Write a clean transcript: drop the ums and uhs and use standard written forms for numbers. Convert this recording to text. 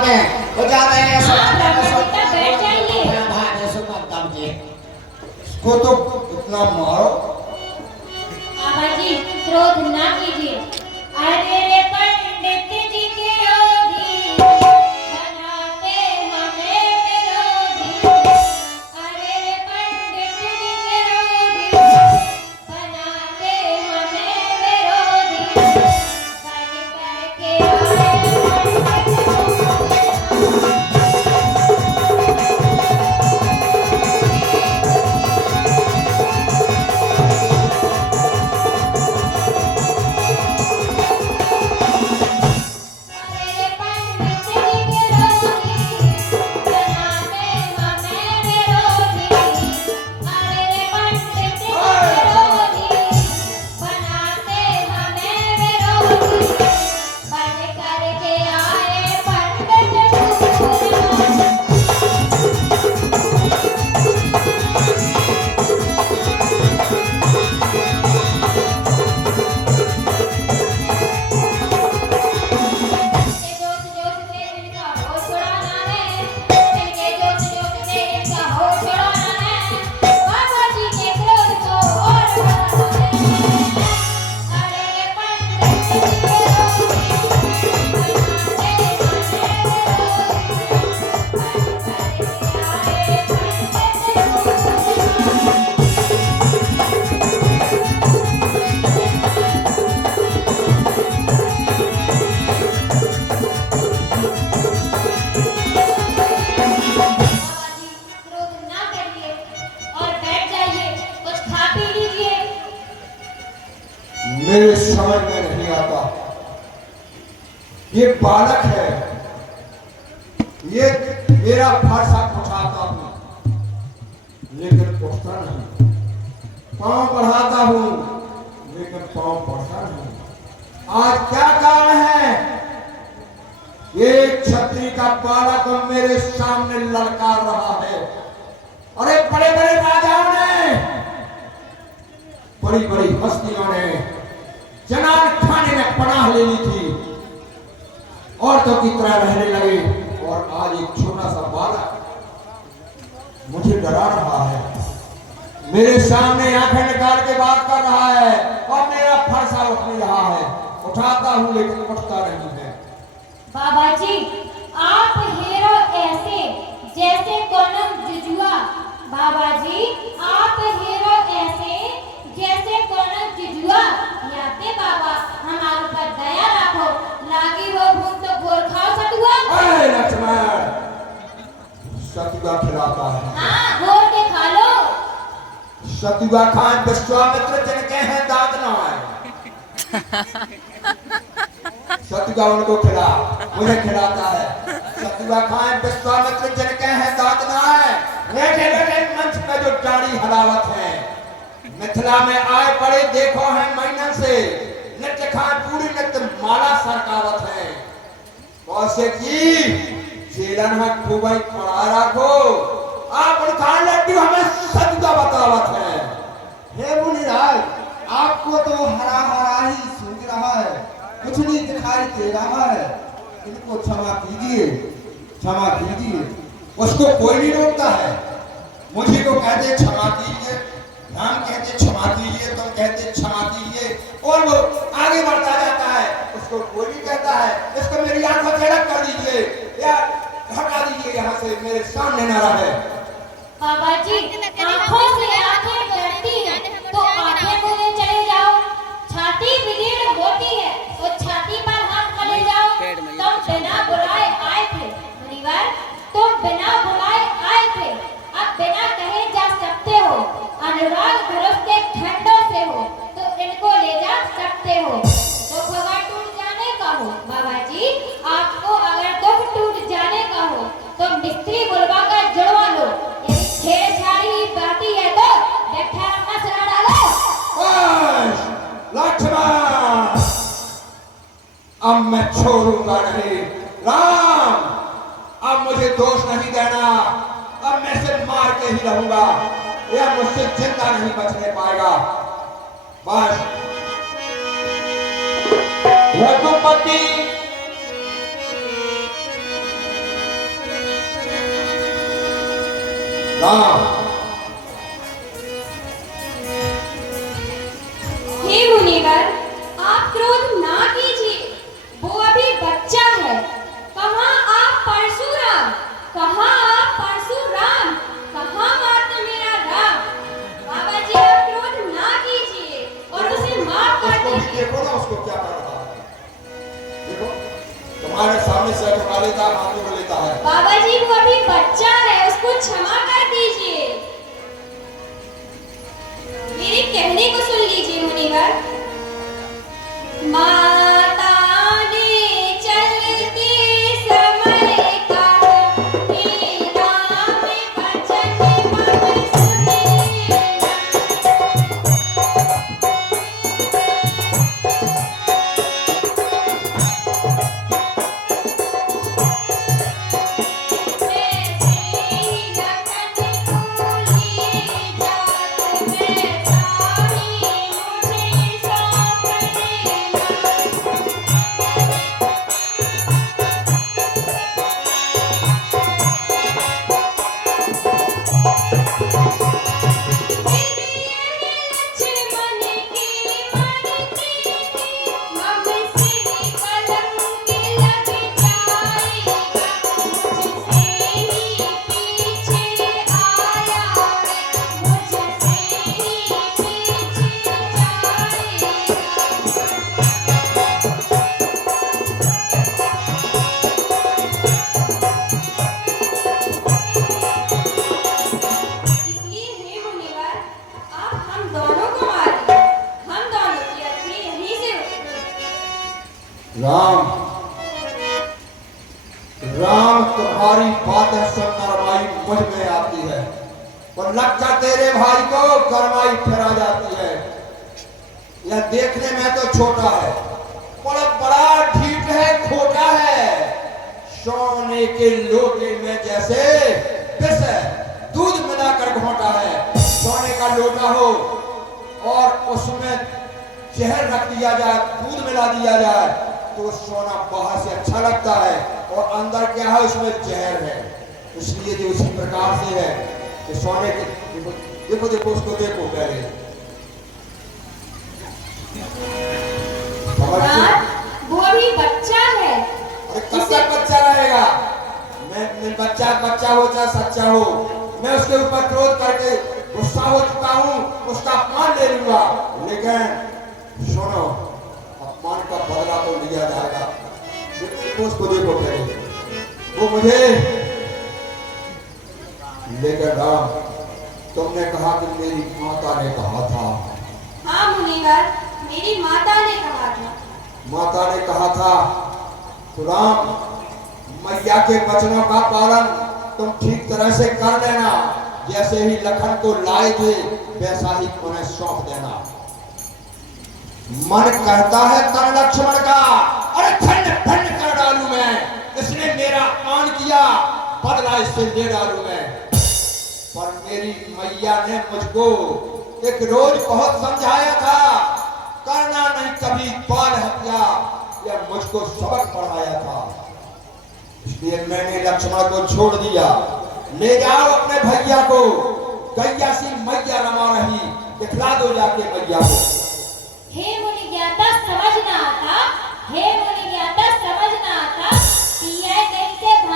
हो जाते हैं बैठ जाइए। इसको तो इतना मारो। बाबा जी क्रोध ना कीजिए। अरे रे पंडित जी के रोधी बनाते हमें विरोधी। अरे रे पंडित जी के रोधी बनाते हमें विरोधी। बन करके मेरे समझ में नहीं आता। ये बालक है, ये मेरा फरसा उठाता हूं लेकिन उठता नहीं, पांव बढ़ाता हूं लेकिन पांव बढ़ता नहीं। आज क्या कारण है? एक क्षत्रिय का बालक मेरे सामने ललकार रहा है। अरे बड़े बड़े राजाओं ने, बड़ी बड़ी हस्तियों ने जनान खाने में पनाह ले ली थी, औरतों की तरह रहने लगे, और आज एक छोटा सा बालक मुझे डरा रहा है, मेरे सामने आंखें निकाल के बात कर रहा है और मेरा फरसा उठ नहीं रहा है। उठाता हूं लेकिन उठता नहीं है। बाबा जी आप हीरो ऐसे जैसे कोनम जुजुआ। बाबा जी आप हीरो ऐसे जैसे कोनम जुजुआ। याते बाबा हमारे पर दया रखो, लागी हो भूख तो गोर खाओ सतुआ। अरे लक्ष्मण, सतुआ खिलाता है। हाँ गोर के खा लो। सतुआ खान विश्वामित्र जिनके हैं दांत ना है। सतुआ उनको खिला, मुझे खिलाता है। सतुआ खान विश्वामित्र जिनके हैं दांत ना है। बैठे बैठे मंच पे जो दाढ़ी हलावत है, मिथिला में आए पड़े देखो है महीना से, नृत्य खान पूरी नृत्य माला सरकावत है। कौसे की जेलन है खूबाई पड़ा रखो, आप उनखान लड्डू हमें सतुआ बतावत है। हे मुनिराज, आपको तो हरा हरा ही सूझ रहा है, कुछ नहीं दिखाई दे रहा है। इनको क्षमा कीजिए, क्षमा कीजिए। उसको कोई नहीं रोकता है। मुझे को कहते क्षमा कीजिए, हम कहते क्षमा कीजिए, तुम कहते क्षमा कीजिए, और वो आगे बढ़ता जाता है। उसको कोई नहीं कहता है इसको मेरी आंखों से अलग कर दीजिए या हटा दीजिए, यहाँ से मेरे सामने ना रहे। बाबा जी आंखों से आंखें लड़ती है तो आंखें मुझे चले जाओ। छाती बिगड़ होती है तो छाती पर हाथ मले जाओ। तुम बिना बुलाए आए थे मुनिवर, तुम बिना बुलाए आए थे, अब बिना कहे जा सकते हो। अनुराग भरोस के खंडों से हो तो इनको ले जा सकते हो। तो भगवान टूट जाने का हो बाबा जी, आपको अगर दुख टूट जाने का हो तो मिस्त्री बुलवा कर जुड़वा लो। छेड़छाड़ी बाकी है तो बैठा मसला डालो। लक्ष्मण, अब मैं छोड़ूंगा नहीं। राम, अब मुझे दोष नहीं देना, अब मैं सिर्फ मार के ही रहूंगा, यह मुझसे जिंदा नहीं बचने पाएगा। बस रघुपति राम हे मुनिवर, आप क्रोध ना कीजिए, वो अभी बच्चा है। कहाँ आप परशुराम, कहाँ आप परशुराम, कहाँ माता मेरा राम। बाबा जी आप क्रोध ना कीजिए और उसे माफ कर उसको दीजिए। देखो ना, उसको क्या कर रहा है। देखो तुम्हारे सामने से उठा लेता है, हाथों में लेता है। बाबा जी वो अभी बच्चा है, उसको क्षमा कर दीजिए। मेरे कहने को सुन लीजिए मुनिवर। माता ने चलते समय कहा, हे राम वचन मन सुने। राम राम तुम्हारी बातें सुन नरमाई मुझ में आती है, और लगता तेरे भाई को गरमाई फिरा जाती है। यह देखने में तो छोटा है, बड़ा बड़ा ढीठ है, खोटा है। सोने के लोटे में जैसे पिस है, दूध मिलाकर घोटा है। सोने का लोटा हो और उसमें जहर रख दिया जाए, दूध मिला दिया जाए, तो सोना बाहर से अच्छा लगता है और अंदर क्या है, उसमें जहर है। इसलिए जो उसी प्रकार से है कि सोने के देखो देखो उसको देखो पहले वो अभी बच्चा है। अरे कब तक बच्चा रहेगा? मैं बच्चा बच्चा हो चाहे सच्चा हो, मैं उसके ऊपर क्रोध करके गुस्सा हो चुका हूँ, उसका अपमान ले लूंगा। लेकिन सुनो, अपमान का बदला तो लिया जाएगा। देखो उसको देखो पहले, वो मुझे लेकर राम, तुमने कहा कि मेरी माता ने कहा था। हाँ मुनिवर, मेरी माता ने कहा था। माता ने कहा था तो राम, मैया के वचनों का पालन तुम ठीक तरह से कर लेना। जैसे ही लखन को लाए थे वैसा ही उन्हें सौंप देना। मन कहता है तन लक्ष्मण का, अरे खंड खंड कर डालू मैं। इसने मेरा अपमान किया, बदला इससे ले डालू मैं। पर मेरी मैया ने मुझको एक रोज बहुत समझाया था, करना नहीं कभी बाल हत्या, यह मुझको सबक पढ़ाया था। इसलिए मैंने लक्ष्मण को छोड़ दिया। ले जाओ अपने भैया को, गैया सी मैया रमा रही, दिखला दो जाके मैया को। हे